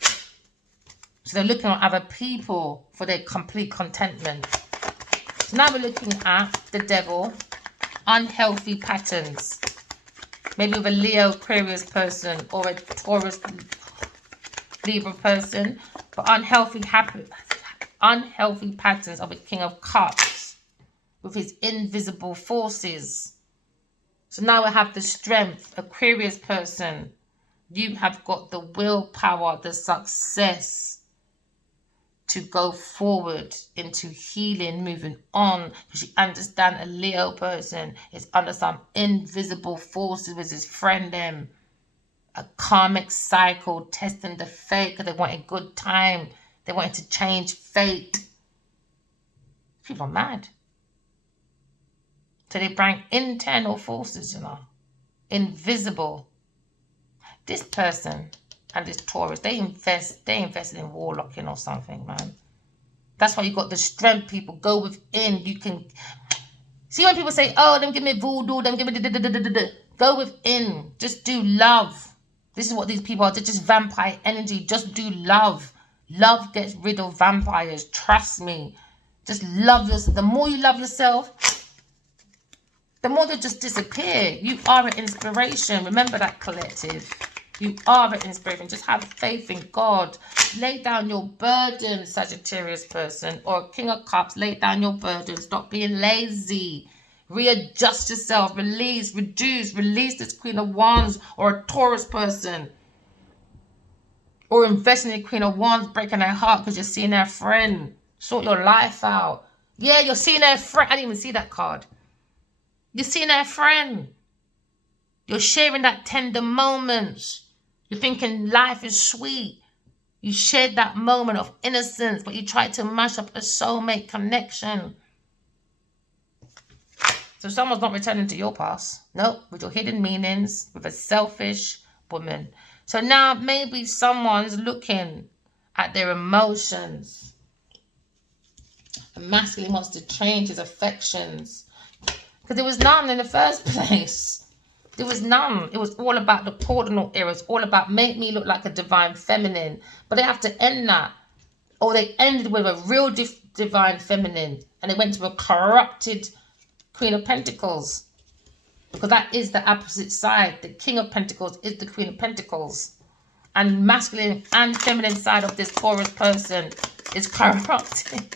So they're looking at other people for their complete contentment. So now we're looking at the devil. Unhealthy patterns. Maybe with a Leo Aquarius person or a Taurus Libra person. But unhealthy patterns of a King of Cups. With his invisible forces. So now we have the strength. Aquarius person. You have got the willpower, the success to go forward into healing, moving on. Because you understand a Leo person is under some invisible forces with his friend them. A karmic cycle, testing the fate because they wanted good time. They wanted to change fate. People are mad. So they bring internal forces, you know. Invisible. This person and this Taurus, they invested in warlocking or something, man. That's why you got the strength, people. Go within. You can see when people say, oh, them give me voodoo, them give me da. Go within. Just do love. This is what these people are. They're just vampire energy. Just do love. Love gets rid of vampires. Trust me. Just love yourself. The more you love yourself, the more they just disappear. You are an inspiration. Remember that, collective. You are an inspiration. Just have faith in God. Lay down your burden, Sagittarius person. Or King of Cups, lay down your burden. Stop being lazy. Readjust yourself. Release, reduce. Release this Queen of Wands or a Taurus person. Or invest in the Queen of Wands, breaking their heart because you're seeing their friend. Sort your life out. Yeah, you're seeing their friend. I didn't even see that card. You're seeing their friend. You're sharing that tender moments. You're thinking life is sweet. You shared that moment of innocence, but you tried to mash up a soulmate connection. So someone's not returning to your past. Nope, with your hidden meanings, with a selfish woman. So now maybe someone's looking at their emotions. A masculine wants to change his affections. Because there was none in the first place. There was none. It was all about the cardinal era. It's all about make me look like a divine feminine. But they have to end that. Or they ended with a real divine feminine. And they went to a corrupted Queen of Pentacles. Because that is the opposite side. The King of Pentacles is the Queen of Pentacles. And masculine and feminine side of this Taurus person is corrupted.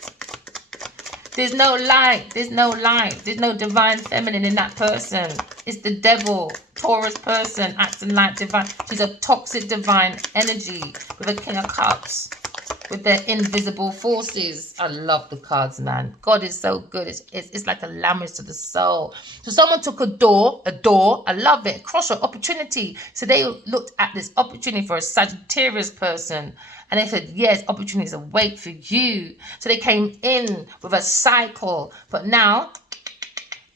There's no light. There's no light. There's no divine feminine in that person. It's the devil. Taurus person acting like divine. She's a toxic divine energy with a King of Cups. With their invisible forces. I love the cards, man. God is so good. It's like a language to the soul. So someone took a door. I love it. Crossroad, opportunity. So they looked at this opportunity for a Sagittarius person. And they said, yes, opportunities await for you. So they came in with a cycle. But now,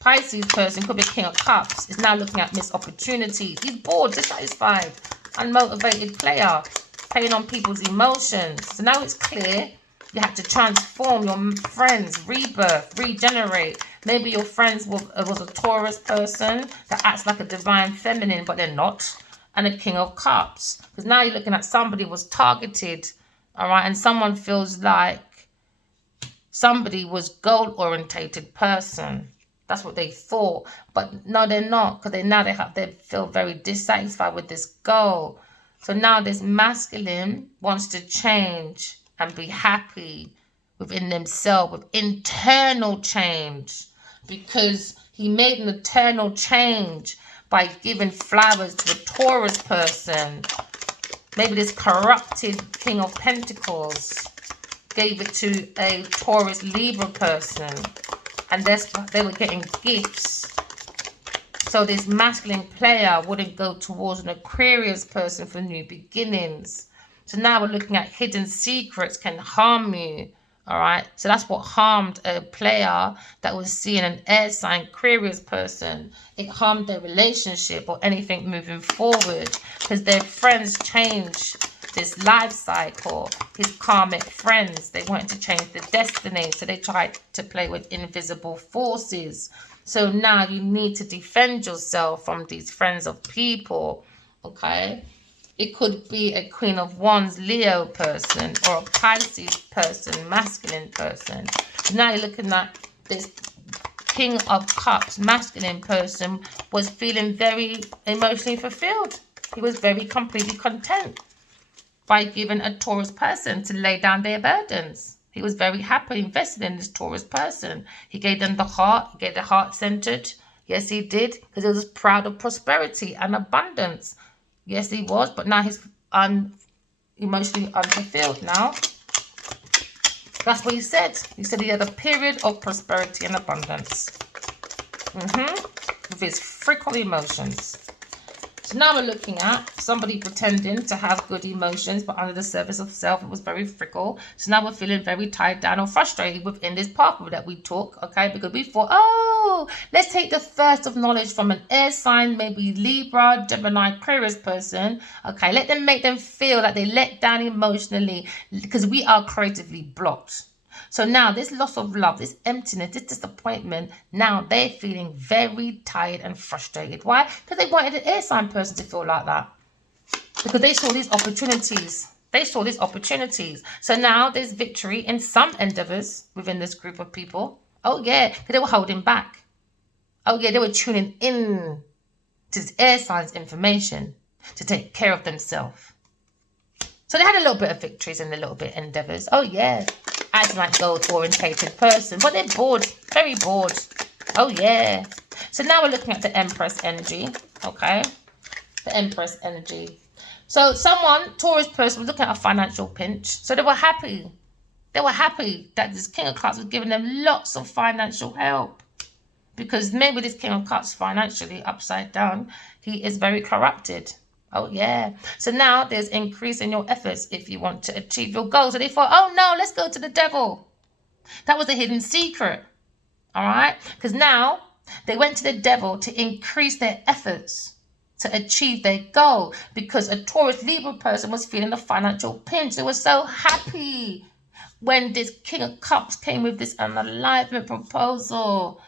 Pisces person, could be King of Cups, is now looking at missed opportunities. He's bored, dissatisfied, unmotivated player. Playing on people's emotions. So now it's clear you have to transform your friends, rebirth, regenerate. Maybe your friends was a Taurus person that acts like a divine feminine, but they're not. And a King of Cups. Because now you're looking at somebody was targeted, all right, and someone feels like somebody was goal-orientated person. That's what they thought. But no, they're not. Because they feel very dissatisfied with this goal. So now this masculine wants to change and be happy within themselves, with internal change. Because he made an internal change by giving flowers to a Taurus person. Maybe this corrupted King of Pentacles gave it to a Taurus Libra person. And they were getting gifts. So this masculine player wouldn't go towards an Aquarius person for new beginnings. So now we're looking at hidden secrets can harm you. All right. So that's what harmed a player that was seeing an air sign Aquarius person. It harmed their relationship or anything moving forward because their friends changed this life cycle. His karmic friends, they wanted to change the destiny. So they tried to play with invisible forces. So now you need to defend yourself from these friends of people, okay? It could be a Queen of Wands Leo person or a Pisces person, masculine person. Now you're looking at this King of Cups, masculine person was feeling very emotionally fulfilled. He was very completely content by giving a Taurus person to lay down their burdens. He was very happy invested in this Taurus person. He gave them the heart. He gave the heart-centered. Yes, he did. Because he was proud of prosperity and abundance. Yes, he was. But now he's emotionally unfulfilled now. That's what he said. He said he had a period of prosperity and abundance. With his fickle emotions. So now we're looking at somebody pretending to have good emotions, but under the surface of self, it was very fickle. So now we're feeling very tied down or frustrated within this pathway that we took, okay? Because we thought, oh, let's take the thirst of knowledge from an air sign, maybe Libra, Gemini, Aquarius person, okay? Let them make them feel like they let down emotionally because we are creatively blocked. So now this loss of love, this emptiness, this disappointment, now they're feeling very tired and frustrated. Why? Because they wanted an air sign person to feel like that. Because they saw these opportunities. They saw these opportunities. So now there's victory in some endeavors within this group of people. Oh yeah, because they were holding back. Oh yeah, they were tuning in to this air signs information to take care of themselves. So they had a little bit of victories and a little bit of endeavors. Oh yeah. Acting like goal-orientated person, but they're bored, very bored. Oh yeah. So now we're looking at the Empress energy, okay? The Empress energy. So someone, Taurus person, was looking at a financial pinch. So they were happy. They were happy that this King of Cups was giving them lots of financial help. Because maybe this King of Cups financially upside down, he is very corrupted. Oh, yeah. So now there's increase in your efforts if you want to achieve your goals. So they thought, oh, no, let's go to the devil. That was a hidden secret. All right. Because now They went to the devil to increase their efforts to achieve their goal, because a Taurus Libra person was feeling a financial pinch. They were so happy when this King of Cups came with this unalignment proposal.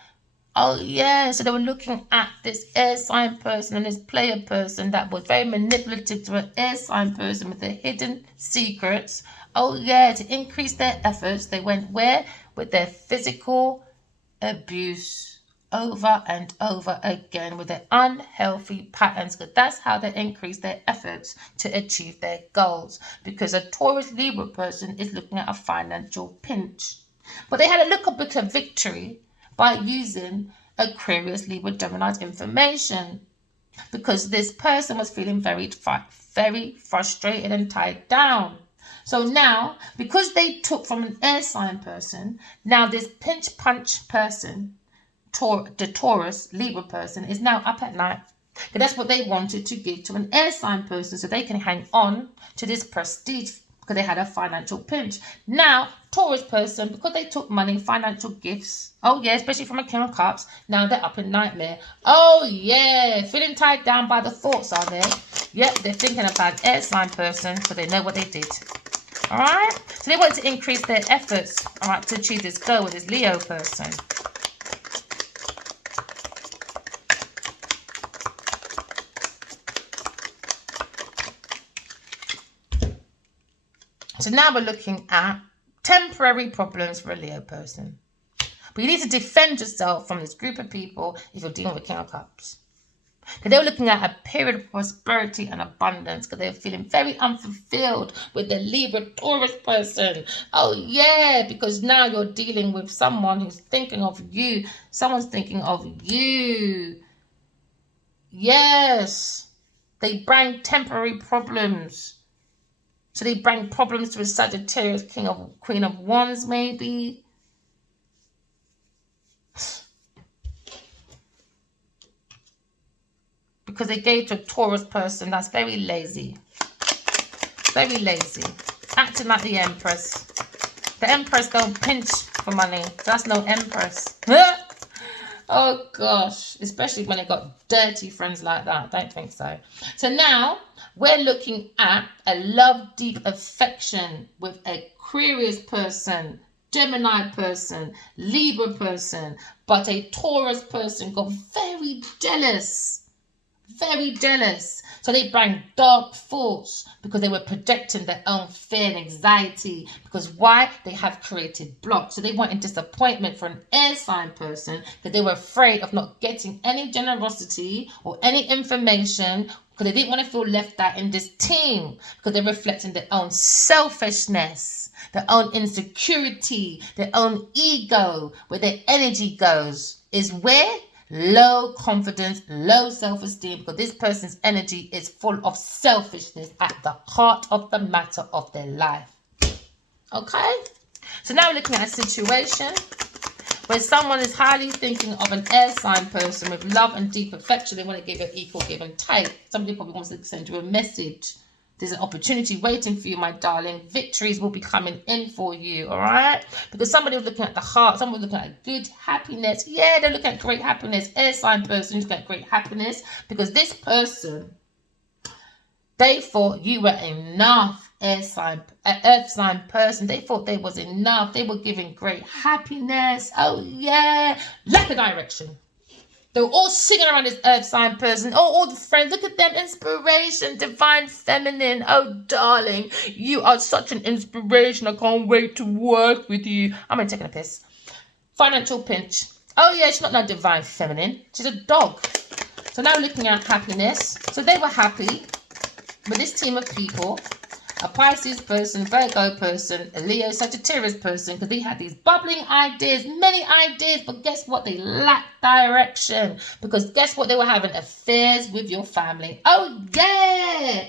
Oh yeah, so they were looking at this air sign person and this player person that was very manipulative to an air sign person with their hidden secrets. Oh yeah, to increase their efforts, they went where? With their physical abuse over and over again, with their unhealthy patterns, because that's how they increase their efforts to achieve their goals, because a Taurus Libra person is looking at a financial pinch. But they had a little bit of victory by using Aquarius Libra Gemini's information, because this person was feeling very frustrated and tied down. So now, because they took from an air sign person, now this pinch punch person, the Taurus Libra person, is now up at night. Because that's what they wanted to give to an air sign person, so they can hang on to this prestige, because they had a financial pinch. Now, Taurus person, because they took money, financial gifts, oh yeah, especially from a King of Cups, now they're up in nightmare. Oh yeah, feeling tied down by the thoughts, are they? Yep, they're thinking about air sign person, because they know what they did. All right, so they want to increase their efforts, all right, to achieve this goal with this Leo person. So now we're looking at temporary problems for a Leo person. But you need to defend yourself from this group of people if you're dealing with King of Cups. Because they were looking at a period of prosperity and abundance, because they were feeling very unfulfilled with the Libra Taurus person. Oh yeah, because now you're dealing with someone who's thinking of you. Someone's thinking of you. Yes. They bring temporary problems. So they bring problems to a Sagittarius, Queen of Wands, maybe. Because they gave to a Taurus person that's very lazy. Very lazy. Acting like the Empress. The Empress don't pinch for money. So that's no Empress. Oh gosh. Especially when they got dirty friends like that. Don't think so. So now we're looking at a love, deep affection with Aquarius person, Gemini person, Libra person. But a Taurus person got very jealous. Very jealous. So they bring dark thoughts, because they were projecting their own fear and anxiety. Because why? They have created blocks. So they wanted disappointment for an air sign person, because they were afraid of not getting any generosity or any information, because they didn't want to feel left out in this team, because they're reflecting their own selfishness, their own insecurity, their own ego. Where their energy goes is where? Low confidence, low self-esteem, because this person's energy is full of selfishness at the heart of the matter of their life. Okay? So now we're looking at a situation where someone is highly thinking of an air sign person with love and deep affection. They want to give an equal give and take. Somebody probably wants to send you a message. There's an opportunity waiting for you, my darling. Victories will be coming in for you, all right? Because somebody was looking at the heart. Someone was looking at good happiness. Yeah, they're looking at great happiness. Air sign person looking at great happiness. Because this person, they thought you were enough, earth sign person. They thought they was enough. They were giving great happiness. Oh, yeah. Lack of direction. They were all singing around this earth sign person. Oh, all the friends. Look at them. Inspiration. Divine feminine. Oh, darling. You are such an inspiration. I can't wait to work with you. I'm taking a piss. Financial pinch. Oh, yeah. She's not no divine feminine. She's a dog. So now looking at happiness. So they were happy with this team of people. A Pisces person, Virgo person, a Leo, Sagittarius person, because they had these bubbling ideas, many ideas, but guess what? They lacked direction, because guess what? They were having affairs with your family. Oh, yeah!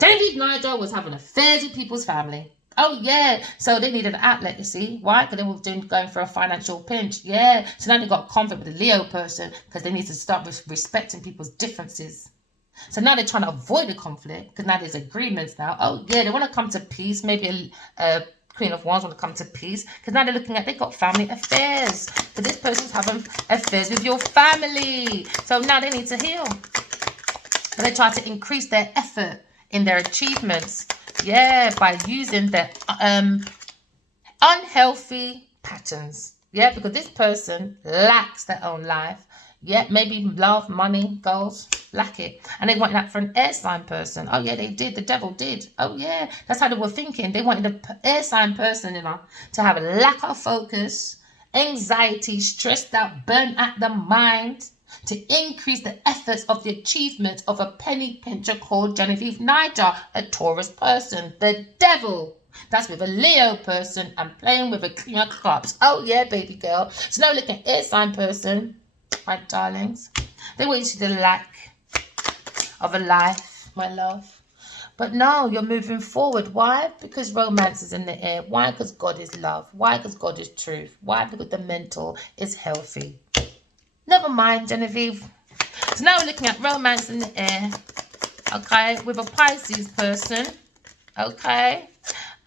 Genevieve Nigel was having affairs with people's family. Oh, yeah. So they needed an outlet, you see. Why? Because they were going for a financial pinch. Yeah. So now they got conflict with the Leo person, because they need to start respecting people's differences. So now they're trying to avoid the conflict, because now there's agreements now. Oh, yeah, they want to come to peace. Maybe a Queen of Wands want to come to peace. Because now they're looking at, they've got family affairs. So this person's having affairs with your family. So now they need to heal. So they try to increase their effort in their achievements. Yeah, by using their unhealthy patterns. Yeah, because this person lacks their own life. Yeah, maybe love, money, goals, lack it. And they wanted that for an air sign person. Oh, yeah, they did. The devil did. Oh, yeah, that's how they were thinking. They wanted an air sign person, you know, to have a lack of focus, anxiety, stressed out, burnt out the mind, to increase the efforts of the achievement of a penny pincher called Genevieve Niger, a Taurus person. The devil. That's with a Leo person and playing with a King of Cups. Oh, yeah, baby girl. So now look at air sign person, my darlings. They want you to the lack of a life, my love. But no, you're moving forward. Why? Because romance is in the air. Why? Because God is love. Why? Because God is truth. Why? Because the mental is healthy. Never mind, Genevieve. So now we're looking at romance in the air. Okay, with a Pisces person. Okay.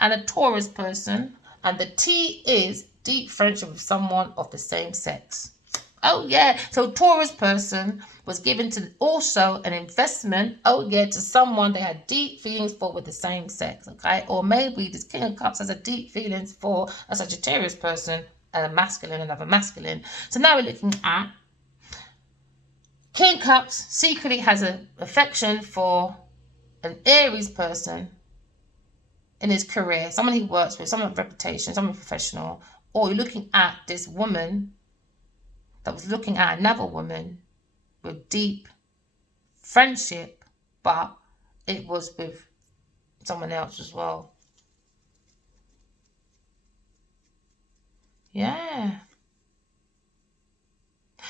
And a Taurus person, and the T is deep friendship with someone of the same sex. Oh yeah, so Taurus person was given to also an investment, oh yeah, to someone they had deep feelings for with the same sex, okay? Or maybe this King of Cups has a deep feelings for a Sagittarius person and a masculine, another masculine. So now we're looking at King Cups secretly has an affection for an Aries person in his career, someone he works with, someone of reputation, someone professional, or you're looking at this woman that was looking at another woman with deep friendship, but it was with someone else as well. Yeah.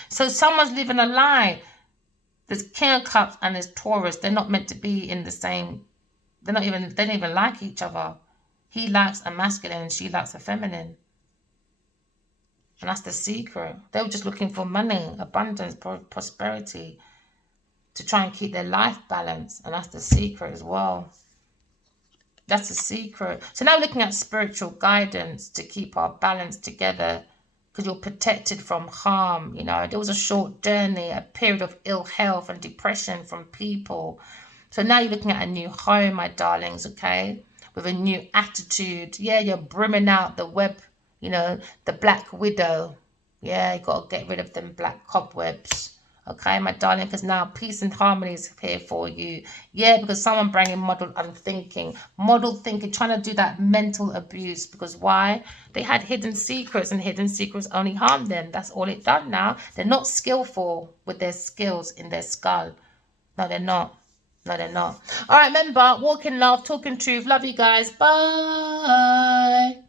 So someone's living a lie. There's King of Cups and there's Taurus. They're not meant to be in the same. They don't even like each other. He likes a masculine and she likes a feminine. And that's the secret. They were just looking for money, abundance, prosperity, to try and keep their life balanced. And that's the secret as well. That's the secret. So now we're looking at spiritual guidance to keep our balance together, because you're protected from harm. You know, there was a short journey, a period of ill health and depression from people. So now you're looking at a new home, my darlings, okay? With a new attitude. Yeah, you're brimming out the web, you know, the black widow. Yeah, you got to get rid of them black cobwebs. Okay, my darling, because now peace and harmony is here for you. Yeah, because someone bringing model thinking, trying to do that mental abuse. Because why? They had hidden secrets, and hidden secrets only harm them. That's all it done now. They're not skillful with their skills in their skull. No, they're not. No, they're not. All right, remember, walk in love, talk in truth. Love you guys. Bye.